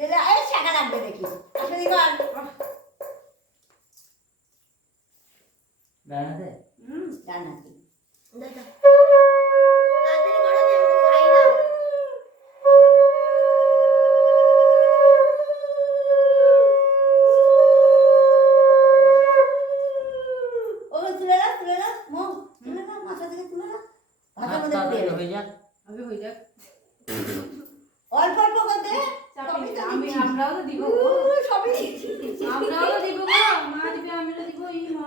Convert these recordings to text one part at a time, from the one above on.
দিলে এই শাখা লাগবে দেখি আসলে কর ডানাতে জানাতি দাদা তাড়াতাড়ি করে দে খাই দাও ও তুলে না মো তুলে না মাথা থেকে তুলে না মাথা মধ্যে পুড়ে হয়ে যাক আগে হয়ে যাক অল্প অল্প করতে আমরাও তো দিব সবই আমরাও তো দিব গো মা দিবে আমিও দিব এই মা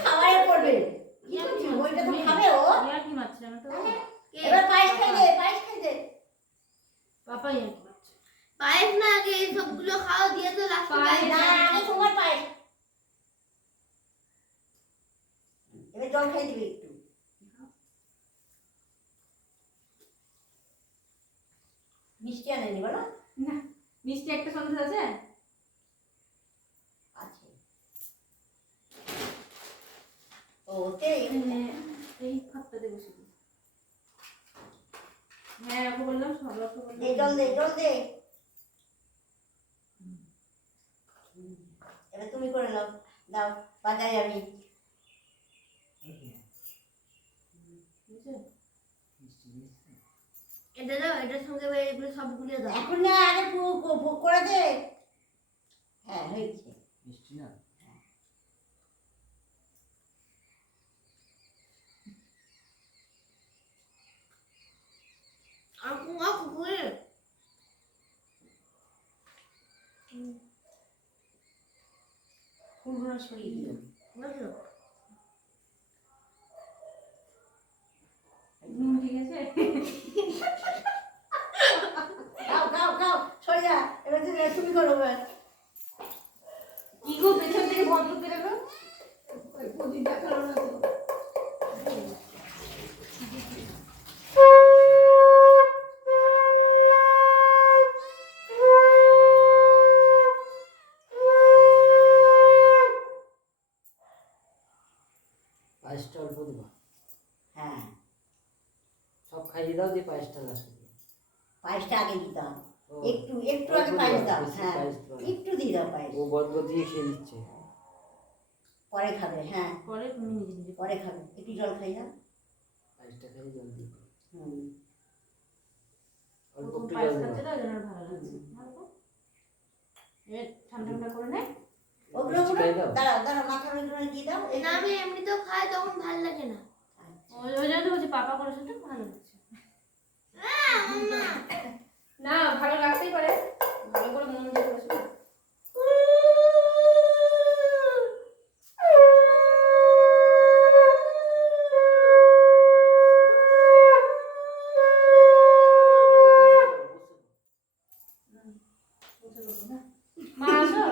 খাবারে পড়বে কি করছিস ওইটা তো খাবে ও ইয়ার কি মারছে আমি তো এবার পায়েস খাই দে পাপা ইয়ার কি মারছে পায়েস না আগে এই সবগুলো খাও দিয়ে তো লাস্টে পায়েস না আগে তোমার পায়েস এবার জল খাই দিবি একটু মিষ্টি আনেনি বলো না মিষ্টি একটা সন্দেশ আছে আছে ওতে এই খাপটাতে বসে দিই হ্যাঁ ওকে বললাম সব ওকে দে বললাম জল দে এবার তুমি করে নাও দাও বাজাই আমি বুঝছো এটা দাও এটার সঙ্গে এগুলো সবগুলো দাও এখন না আগে ভোগ করে দে হ্যাঁ হয়েছে মিষ্টি না আর কুয়া কুকুরে ফুলগুলো সরিয়ে দিও বুঝলো নুন ঠিক আছে গাও সরে যা এবার তুমি করো এবার কি গো পেছন থেকে ভদ্র করে গো ওই প্রদীপ দেখালো না তো পায়েসটা অল্প দেবা হ্যাঁ সব খাইয়ে দাও দিয়ে পায়েসটা লাস্টে দিও পায়েসটা আগে দিতে হবে ও, একটু আগে পায়েস দাও বেশি হ্যাঁ পায়েস দাও না। একটু দিয়ে দাও পায়েস ও বদ্ধ দিয়ে খেয়ে দিচ্ছে পরে খাবে হ্যাঁ পরে তুমি নিজে নিজে পরে খাবে একটু জল খাই না পায়েসটা খেয়ে জল দিয়ে দিও। হুম অল্প ও একটু পায়েস জল খাচ্ছে দেবা তো ওই জন্য ভালো লাগছে ভালো তো? এবার ঠান্ডা ঠান্ডা করে নে ওগুলো মিষ্টি খাই দাও দাঁড়াও মাথার ওইগুলো দিয়ে দাও না আমি এমনিতেও খাই তখন ভালো লাগে না ওই জন্য তো বলছি পাপা করে শুনতে ভালো লাগছে না ভালো লাগতেই পারে ভালো করে মন দিয়ে করেছো না বসে বলবো না মা আসো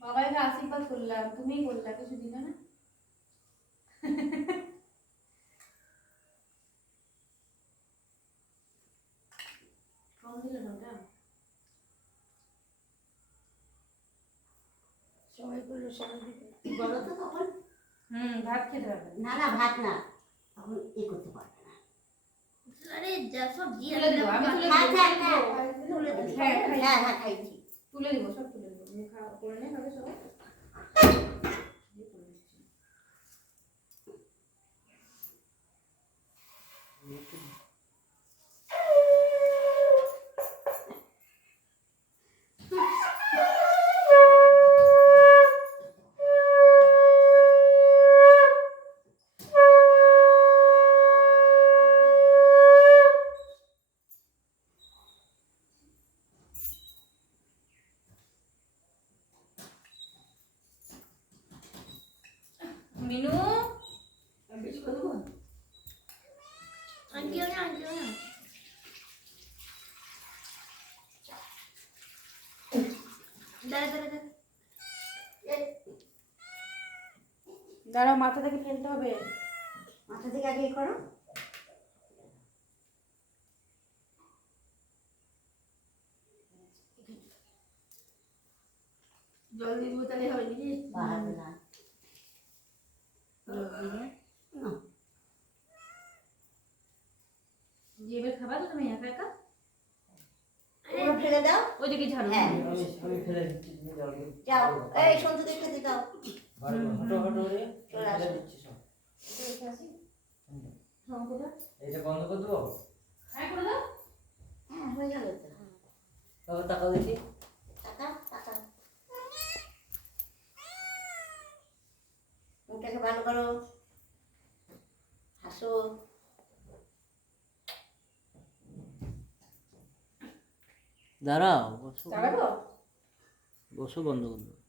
বাবাইকে আশীর্বাদ করলাম তুমিই করলা কিছু দিলে না কম দিলে না ওটা সবাই করলো সবাই দিতে বলো তো তখন ভাত খেতে পারবে না ভাত না তখন করতে পারবে না আরে যা সব দিয়ে তুলে দেবো আমি তুলে হ্যাঁ দেবো তুলে দিবি। হ্যাঁ, খাই। হ্যাঁ খাইছি তুলে দিব সব তুলে দিব তুমি খাওয়া করে নে খাবে সবাই মিনু বেশি করে দেবো আনটিও না দাঁড়া দাঁড়াও মাথা থেকে ফেলতে হবে মাথা থেকে আগে করো জল দিয়ে তাহলে হবে নাকি বাহার না জল দিয়ে না ওইদিকে ঝাড়ু হ্যাঁ। আমি ফেলে দিচ্ছি, তুমি যাও গিয়ে। যাও এই সন্তুকে খেতে দাও। হটো হটো করে চলে ফেলে আসো। দিচ্ছি সব। হ্যাঁ করে দাও এইটা বন্ধ করে দেবো। হ্যাঁ করে দাও হ্যাঁ হয়ে গেল তো। তবে তাকাও দেখি। টাকা টাকা মুখটাকে ভালো করো, হাসো। দাঁড়াও, বসো চালাবো বসো, বন্ধ করো।